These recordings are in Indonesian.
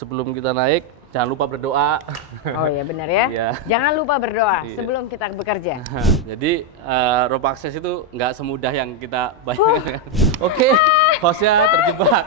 sebelum kita naik, jangan lupa berdoa. Oh ya benar ya. Iya. Jangan lupa berdoa Iya. sebelum kita bekerja. Jadi rope access itu nggak semudah yang kita bayangkan. Oke, hostnya terjebak.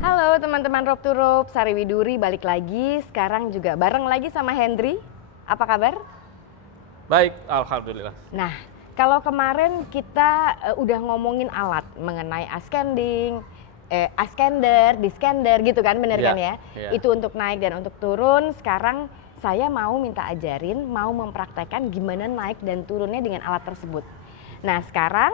Halo teman-teman Rope to Rope, Sari Widuri balik lagi. Sekarang juga bareng lagi sama Hendry. Apa kabar? Baik, alhamdulillah. Nah, kalau kemarin kita udah ngomongin alat mengenai ascending, ascender, descender gitu kan, bener Iya, kan ya? iya. Itu untuk naik dan untuk turun. Sekarang saya mau minta ajarin, mau mempraktekkan gimana naik dan turunnya dengan alat tersebut. Nah, sekarang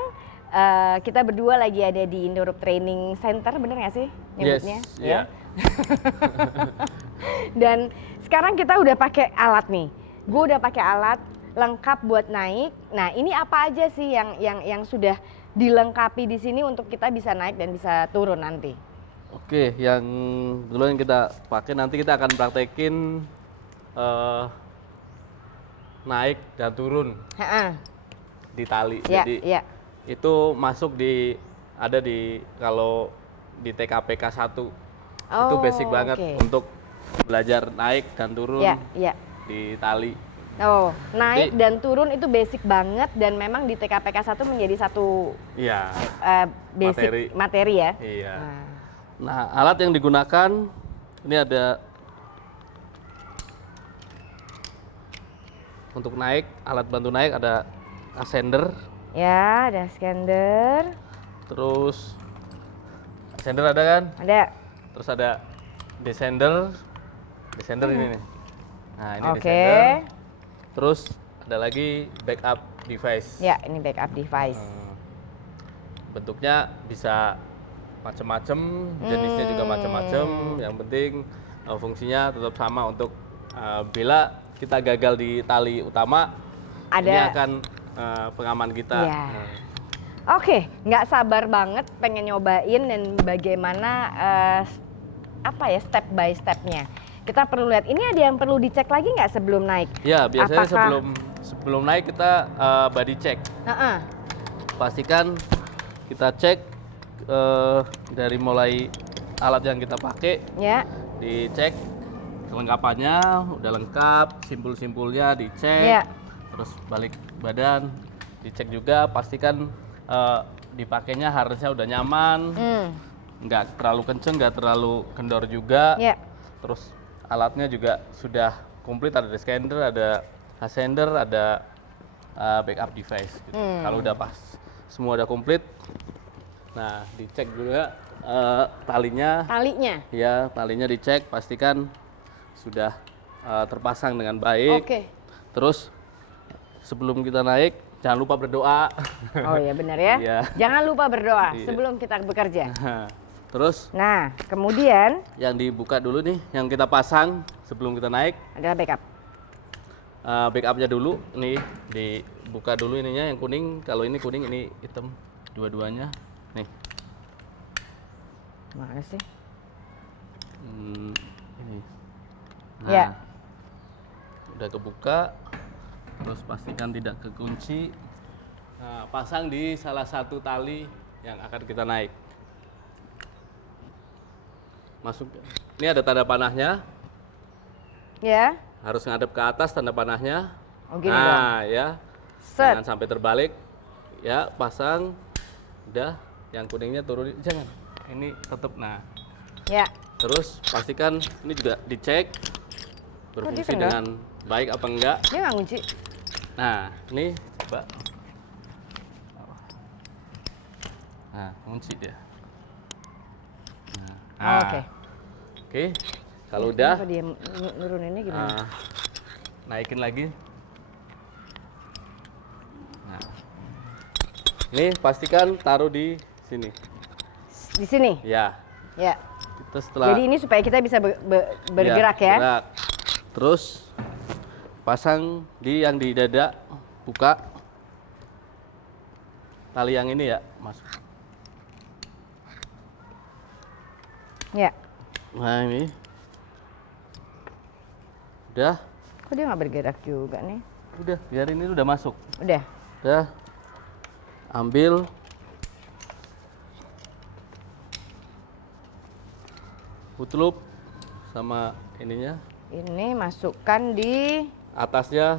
kita berdua lagi ada di Indorope Training Center, bener nggak sih nyebutnya? Yes, iya. Dan sekarang kita udah pakai alat nih. Gue udah pakai alat lengkap buat naik. Nah, ini apa aja sih yang sudah dilengkapi di sini untuk kita bisa naik dan bisa turun nanti? Oke, yang dulu yang kita pakai nanti kita akan praktekin naik dan turun Heeh. di tali. Ya, Jadi ya. itu masuk ada di kalau di TKPK 1. Itu basic banget oke. untuk belajar naik dan turun Ya, ya. di tali. Oh, naik Jadi- dan turun itu basic banget dan memang di TKPK 1 menjadi satu Iya. basic materi ya. Iya. Nah, Nah, alat yang digunakan ini ada untuk naik, alat bantu naik ada ascender, ya, ada ascender, terus ascender ada kan? ada. Terus ada descender. Descender ini nih. Nah, ini Oke. descender. Terus ada lagi backup device. Ya, ini backup device. Bentuknya bisa macam-macam, jenisnya juga macam-macam. Yang penting fungsinya tetap sama untuk bila kita gagal di tali utama, ini Ada. akan pengaman kita. Ya. Oke, nggak sabar banget pengen nyobain dan bagaimana apa ya step by stepnya. Kita perlu lihat. Ini ada yang perlu dicek lagi nggak sebelum naik? Ya, biasanya Apakah- sebelum naik kita body check. Heeh. Pastikan kita cek dari mulai alat yang kita pakai, Ya, dicek kelengkapannya udah lengkap, simpul-simpulnya dicek, ya. terus balik badan dicek juga, pastikan dipakainya harusnya udah nyaman, nggak terlalu kenceng, nggak terlalu kendor juga, Ya. terus alatnya juga sudah komplit, ada descender, ada ascender, ada backup device. Gitu. Kalau udah pas semua udah komplit, nah dicek juga talinya. Talinya. Ya, talinya dicek, pastikan sudah terpasang dengan baik. Oke. Terus sebelum kita naik, jangan lupa berdoa. Oh ya benar ya. Iya. Jangan lupa berdoa Iya. sebelum kita bekerja. Terus Nah, kemudian yang dibuka dulu nih, yang kita pasang sebelum kita naik, adalah backup. backupnya dulu. Nih, dibuka dulu ininya yang kuning. Kalau ini kuning, ini hitam, dua-duanya. Nih. Mana sih? Ini. Nah, Ya. udah kebuka, terus pastikan tidak kekunci. Nah, pasang di salah satu tali yang akan kita naik. Masuk. Ini ada tanda panahnya, Ya. harus ngadep ke atas tanda panahnya. Oh, gini nah, ya. Set. Jangan sampai terbalik. Ya, pasang. Udah, yang kuningnya turunin. Jangan. Ini tetap. Nah, Ya. terus pastikan ini juga dicek berfungsi kendor? dengan baik apa enggak. Dia nggak kunci. Nah, ini coba. Nah, kunci dia. Nah, Oke. Oke. Kalau udah, Kenapa dia nuruninnya gimana? naikin lagi. Nah, ini pastikan taruh di sini. Di sini. Ya. Ya. Itu setelah Jadi ini supaya kita bisa bergerak ya. gerak. Terus pasang di yang di dada, buka. Tali yang ini ya, masuk. Ya. Nah ini. Udah. Kok dia nggak bergerak juga nih? Udah, biar ini udah masuk. Udah. Udah. Ambil. Hood sama ininya. Ini masukkan di Atasnya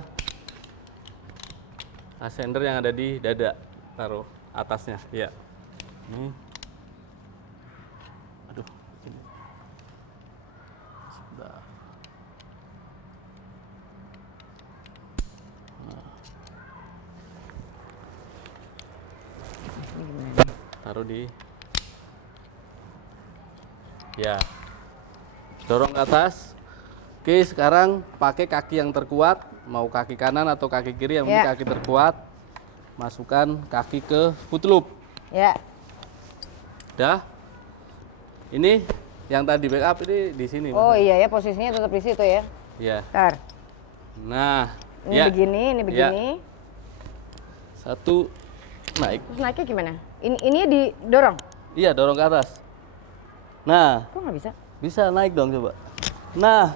ascender yang ada di dada. Taruh atasnya, ya. Ini. Aduh, ini. Sudah. ini gimana nih? Taruh di. Ya. Dorong ke atas. Oke, sekarang pakai kaki yang terkuat, mau kaki kanan atau kaki kiri, yang penting Ya. kaki terkuat. Masukkan kaki ke foot loop. Ya. Udah. Ini yang tadi backup ini di sini. Oh iya ya, posisinya tetap di situ ya. Ya. Ntar. Nah, Ini ya. begini, ini begini. Satu naik. Terus naiknya gimana? Ini didorong? Iya, dorong ke atas. Nah, Kok nggak bisa? bisa naik dong coba. Nah.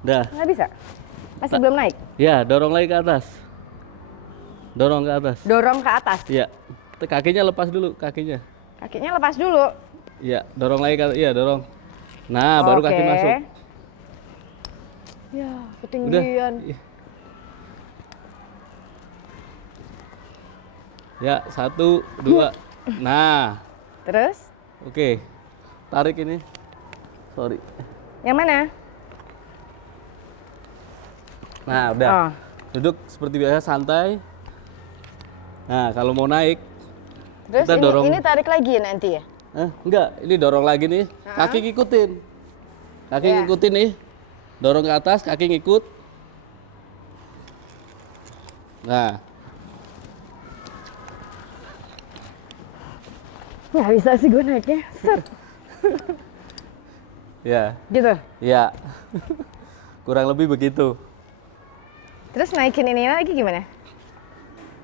Dah. Nggak bisa? Masih belum naik? Ya, dorong lagi ke atas. Dorong ke atas. Dorong ke atas? Iya. Kakinya lepas dulu, kakinya. Kakinya lepas dulu. Iya, dorong lagi ke atas. Iya, dorong. Nah, baru kaki Oke. masuk. Ya, Udah. ketinggian. Iya. Ya, 1, 2. Nah, Terus? oke. Tarik ini. Sorry. Yang mana? Nah, udah. Oh. Duduk seperti biasa, santai. Nah, kalau mau naik, Terus kita dorong. ini tarik lagi ya nanti ya? Enggak, ini dorong lagi nih. Kaki ngikutin. Kaki Ya. ngikutin nih. Dorong ke atas, kaki ngikut. Nah, Nggak bisa sih gue naiknya. Ser. ya, Gitu. ya. Kurang lebih begitu. Terus naikin ini lagi gimana?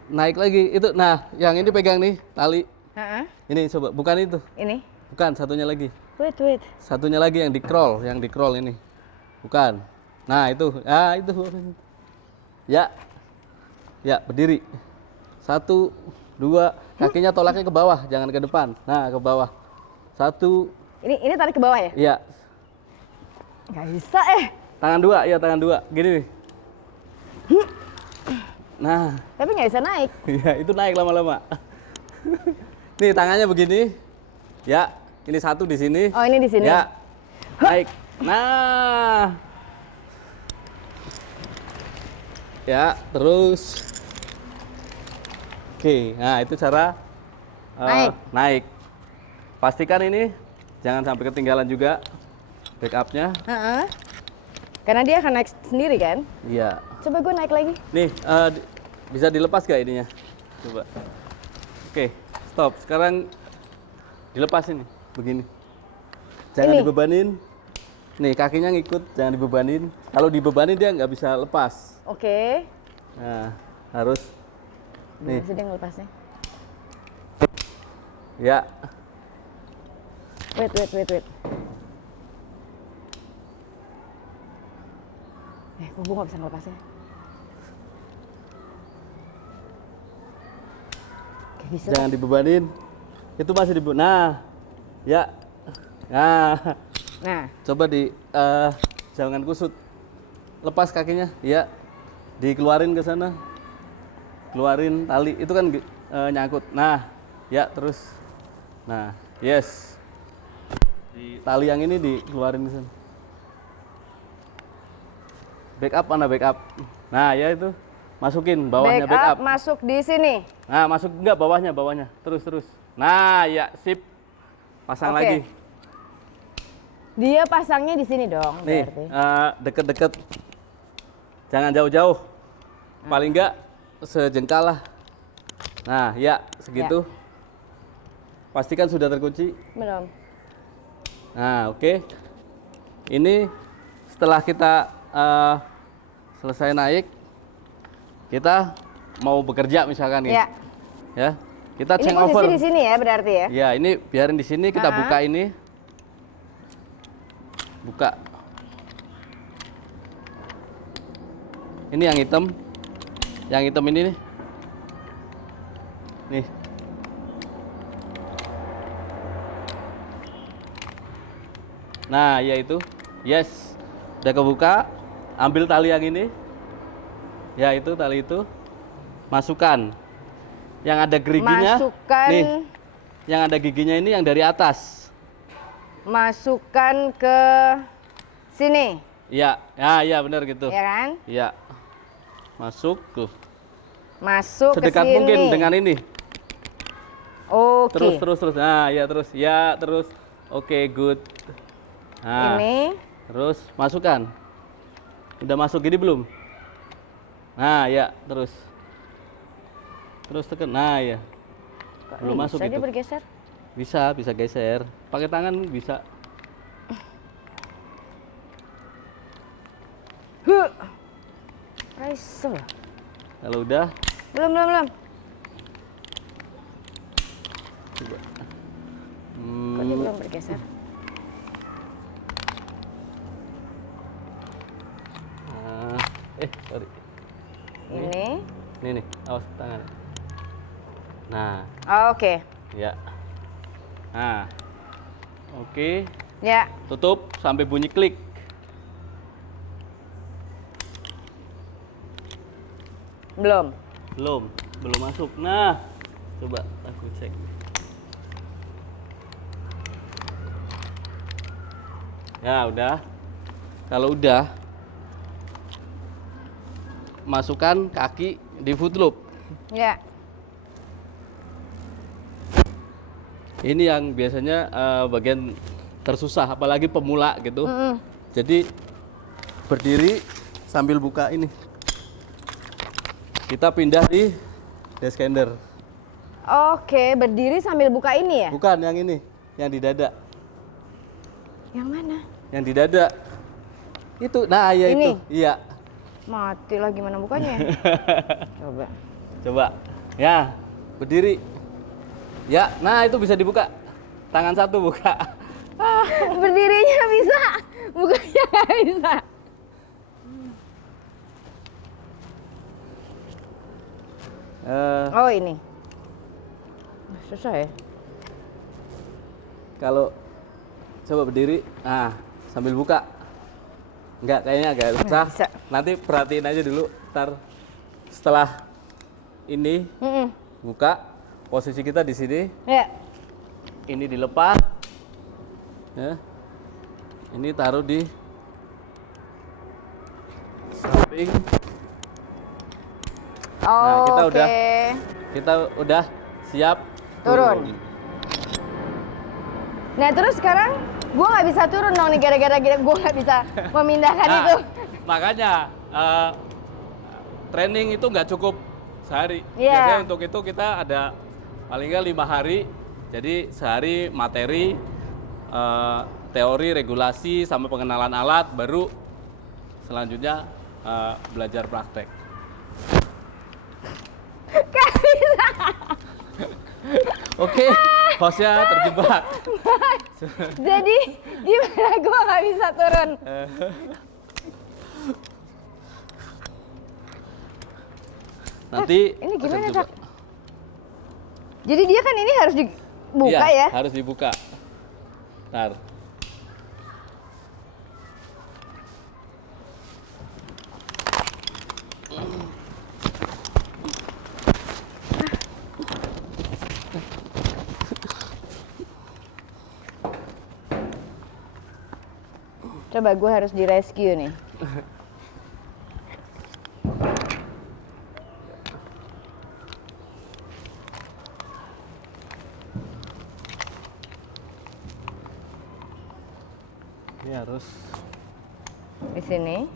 Naik lagi itu. Nah, yang ini pegang nih tali. Heeh. Ini coba, bukan itu. Ini. Bukan, satunya lagi. Wait. Satunya lagi yang di crawl ini. Bukan. Nah, itu. Ah, itu. Ya. Ya, berdiri. 1, 2, kakinya tolaknya ke bawah, jangan ke depan. Nah, ke bawah. 1, Ini tarik ke bawah ya? iya. Nggak bisa Tangan 2, iya tangan 2. Gini nih. Nah, Tapi nggak bisa naik. iya itu naik lama-lama. Nih tangannya begini. Ya, ini 1 di sini. Oh, ini di sini. Ya. Naik. Nah. Ya, terus. Oke, nah itu cara naik. Pastikan ini jangan sampai ketinggalan juga backupnya. Heeh. Karena dia akan naik sendiri kan? Iya. Coba gue naik lagi. Nih, bisa dilepas gak ininya? Coba. Oke, stop. Sekarang dilepas ini, begini. Jangan Ini? dibebanin. Nih, kakinya ngikut, jangan dibebanin. Kalau dibebanin dia nggak bisa lepas. Oke. Nah, harus. Nih, Gimana sih dia ngelepasnya? ya. Wait. Kok gue nggak bisa ngelepasnya? Kayak bisa. Jangan dibebanin. Itu masih dibebanin. Nah, ya. Nah, Nah, coba jangan kusut. Lepas kakinya, ya. Dikeluarin ke sana. Keluarin tali, itu kan nyangkut. Nah, ya terus. Nah, yes. Di tali yang ini dikeluarin ke sana. Backup mana backup? Nah, ya itu. Masukin bawahnya backup. masuk di sini. Nah, masuk enggak bawahnya. Terus. Nah, ya sip. Pasang Oke. lagi. Dia pasangnya di sini dong. Nih, Berarti. deket-deket. Jangan jauh-jauh. Paling enggak sejengkal lah. Nah, ya segitu. Pastikan sudah terkunci. Belum. Nah, oke. Ini setelah kita selesai naik, kita mau bekerja misalkan nih. Ya. Ya. Kita Ini change posisi over. di sini ya berarti ya? Ya, ini biarin di sini kita buka ini. Buka. Ini yang hitam. Yang hitam ini nih. Nih. Nah, ya itu. Yes. Udah kebuka. Ambil tali yang ini. Ya, itu tali itu. Masukkan. Yang ada geriginya. Masukkan. Nih. Yang ada giginya ini yang dari atas. Masukkan ke sini. Iya, ya benar gitu. Ya kan? Iya. Masuk tuh. Masuk Sedekat ke sini. mungkin dengan ini. Oke. Terus. Nah, ya terus. Ya, terus. Oke, good. Nah, Ini. terus masukkan. Udah masuk gini belum? Nah, ya, terus. Terus tekan. Nah, ya. Kok Belum masuk bisa dia itu. bergeser? Bisa geser. Pakai tangan bisa. Huh. Raiso. Kalau udah, Belum. coba. Kok dia belum bergeser? Nah, sorry. Ini. Ini nih, awas tangan. Nah, Oke. ya. Nah, oke. Ya. Tutup sampai bunyi klik. Belum. Belum masuk. Nah, coba aku cek. Ya, udah. Kalau udah, masukkan kaki di foot loop. Ya. Ini yang biasanya bagian tersusah, apalagi pemula gitu. Jadi berdiri sambil buka ini. Kita pindah di descender. Oke, berdiri sambil buka ini ya? Bukan yang ini, yang di dada. Yang mana? Yang di dada. Itu, nah ya Ini? itu. Iya. Mati lah gimana bukanya? Coba. Coba. Ya, berdiri. Ya, nah itu bisa dibuka. Tangan satu buka. Berdirinya bisa, bukanya nggak bisa. Oh ini. Susah ya? Kalau coba berdiri, nah sambil buka. Enggak, kayaknya agak susah. bisa. Nanti perhatiin aja dulu. Ntar setelah ini buka, posisi kita di sini. Ya. Ini dilepas. Ya. Ini taruh di samping. Nah, kita udah siap Turun. Nah terus sekarang gue nggak bisa turun dong nih gara-gara gue nggak bisa memindahkan Nah, itu. makanya training itu nggak cukup sehari. Iya. Biasanya untuk itu kita ada paling nggak 5 hari. Jadi sehari materi, teori, regulasi, sama pengenalan alat, baru selanjutnya belajar praktek. Oke, hostnya terjebak. Jadi gimana gue nggak bisa turun? Nanti Ini gimana, akan coba. Cak? Jadi dia kan ini harus dibuka Iya, ya? harus dibuka. Ntar. Coba gue harus di rescue nih. Ini harus. Di sini.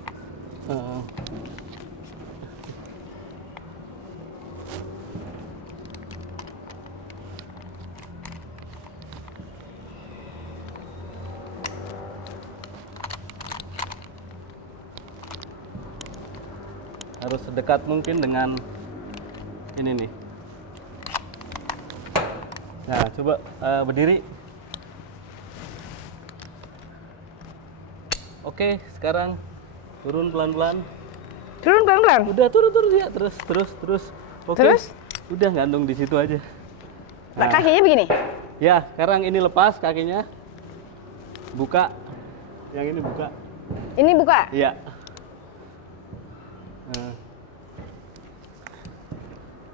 harus sedekat mungkin dengan ini nih. Nah, coba berdiri. Oke, sekarang turun pelan-pelan. Turun pelan-pelan. Udah turun ya, terus. Oke. Terus? Udah gantung di situ aja. Nah, kakinya begini. Ya, sekarang ini lepas kakinya. Buka. Yang ini buka. Ini buka. Iya.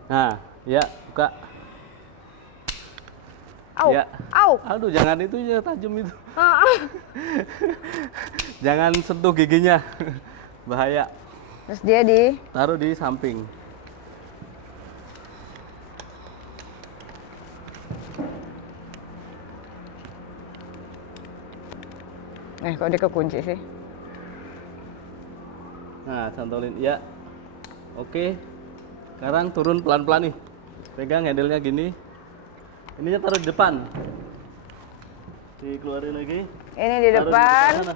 Nah, ya, buka. Au. Ya. Au. Aduh, jangan itu ya, tajam itu. Ah, ah. Jangan sentuh giginya. Bahaya. Terus dia di Taruh di samping. kok dia kekunci sih? Nah, cantolin. Ya. Oke. Sekarang turun pelan-pelan nih. Pegang handle-nya gini. Ininya taruh di depan. Dikeluarin lagi. Ini di Taruh depan. sana.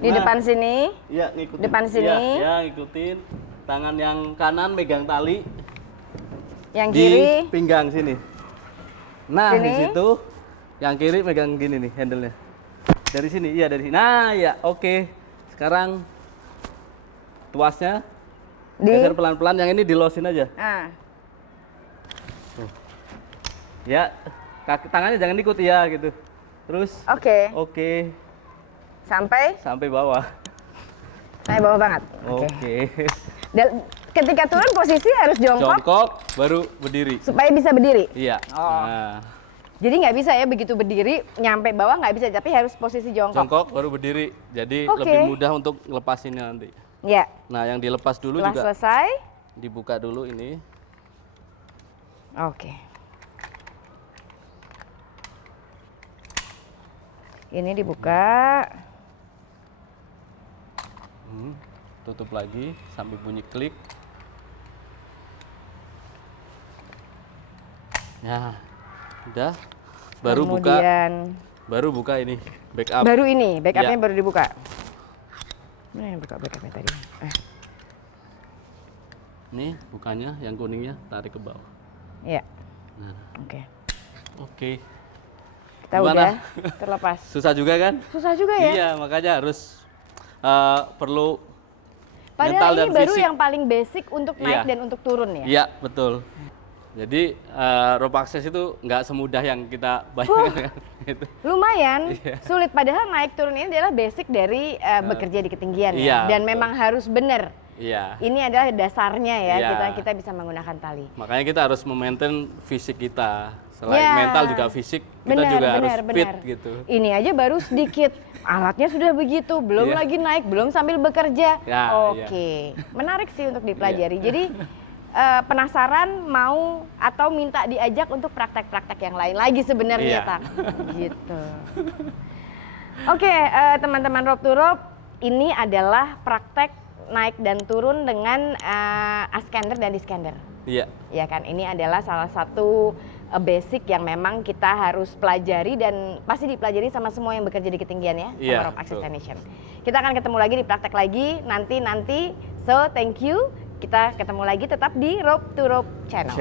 Di depan sini. Iya, ngikutin. Depan sini. Iya, ngikutin. Tangan yang kanan megang tali. Yang Di kiri. pinggang sini. Nah, Sini. di situ yang kiri megang gini nih handle-nya. Dari sini, iya dari sini. Nah, ya, oke. Sekarang tuasnya Di. geser pelan-pelan, yang ini dilosin aja. Ah. Ya, tangannya jangan ikut ya gitu. Terus Oke. oke, Sampai bawah. bawah banget. Oke. Oke. Dan ketika turun posisi harus jongkok Jongkok baru berdiri. supaya bisa berdiri. Iya. Oh. Nah, Jadi nggak bisa ya begitu berdiri nyampe bawah nggak bisa, tapi harus posisi jongkok. jongkok baru berdiri. Jadi Oke. lebih mudah untuk ngelepasinnya nanti. Ya. Nah, yang dilepas dulu Setelah juga selesai. dibuka dulu ini. Oke. Ini dibuka. Tutup lagi sampai bunyi klik. Nah, udah. Kemudian Baru buka ini backup. baru ini backupnya Ya. baru dibuka. Mana yang buka backupnya tadi? Nih bukanya yang kuningnya tarik ke bawah. Iya. Nah, Oke. oke. Kita Gimana? udah terlepas. Susah juga kan? Susah juga ya. Iya, makanya harus perlu Padahal mental ini dan baru fisik. yang paling basic untuk naik Iya. dan untuk turun ya. Iya, betul. Jadi rope access itu nggak semudah yang kita bayangkan. Gitu. Lumayan Iya. sulit, padahal naik turun ini adalah basic dari bekerja di ketinggian iya, ya. Dan betul. memang harus benar. Iya. Ini adalah dasarnya ya, Iya. kita bisa menggunakan tali. Makanya kita harus memaintain fisik kita. Selain Ya. mental juga fisik, kita juga harus fit gitu. Ini aja baru sedikit, alatnya sudah begitu, belum Iya. lagi naik, belum sambil bekerja. Ya, Oke, menarik sih untuk dipelajari. Iya. Jadi penasaran mau atau minta diajak untuk praktek-praktek yang lain lagi sebenarnya, Iya. Tak? Gitu. Oke, teman-teman rope to rope, ini adalah praktek naik dan turun dengan askander dan diskander. Iya. Ya kan, ini adalah salah satu basic yang memang kita harus pelajari dan pasti dipelajari sama semua yang bekerja di ketinggian ya, Iya, sama Rope Access betul. Technician. Kita akan ketemu lagi di praktek lagi nanti. So, thank you. Kita ketemu lagi tetap di Rope to Rope channel.